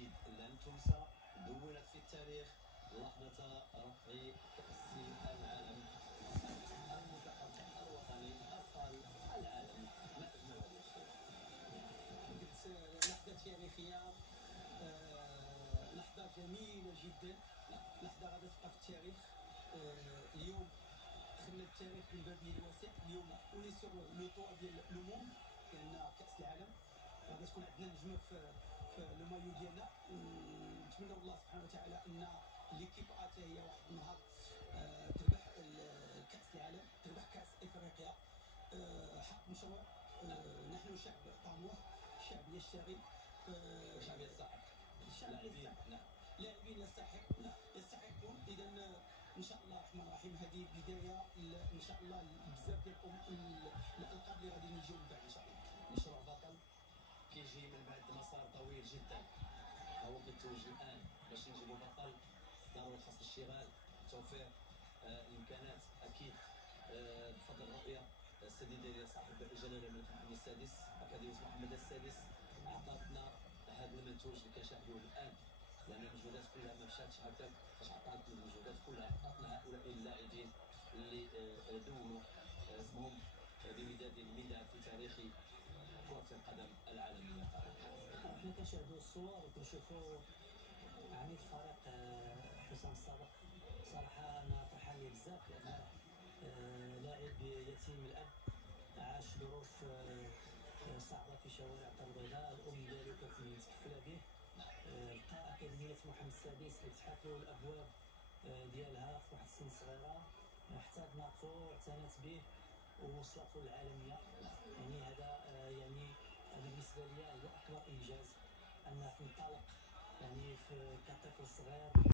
أكيد لن تنسى، دونت في التاريخ لحظة رفع كأس العالم المتقدم الوطني أبطال العالم. ما أجمل هذا الشيء. قلت لحظة تاريخية، لحظة جميلة جدا، لحظة غادي تبقى في التاريخ. اليوم دخلنا التاريخ من باب الواسع. اليوم اوني سور لو طوا ديال لو موند، لان كاس العالم غادي تكون عندنا نجمه في لو مايو ديالنا. نتمنى الله سبحانه وتعالى ان ليكيب حتى هي واحد النهار تربح كاس العالم، تربح كاس افريقيا. حق مشروع. نحن شعب طموح، شعب يشتغل، شعب يستحق. الشعب يستحق. لاعبين يستحقون. اذا ان شاء الله الرحمن الرحيم هذه بدايه ان شاء الله بزاف ديال الالقاب اللي غادي نجيو من بعد ان شاء الله. مشروع بطل كيجي من بعد مسار طويل جدا، هو كيتوج الان باش نجيبوا بطل. ضروري خاص الاشتغال، توفير الامكانات اكيد، بفضل الرؤيه السديده صاحب الجلاله الملك محمد السادس. اكاديميه محمد السادس عطاتنا هذا المنتوج اللي كنشاهدوه الان، لان المجهودات كلها ما مشاتش هكاك. فاش عطاتنا المجهودات كلها عطاتنا هؤلاء اللاعبين اللي دونوا اسمهم بمداد الميدان في تاريخ كرة القدم العالمية. احنا كنشاهدوا الصور وكنشوفوا يعني الفريق حسام الصادق. صراحه انا فرحان ليه بزاف، لان لاعب يتيم الاب، عاش ظروف صعبه في شوارع الدار البيضاء. الام ديالو كانت متكفله به. لقى اكاديميه محمد السادس اللي فتحت له الابواب ديالها في واحد السن صغيره، احتضنته واعتنت به ووصلته للعالميه. يعني هذا يعني بالنسبه لي هو اكبر انجاز، ان تنطلق يعني كطفل صغير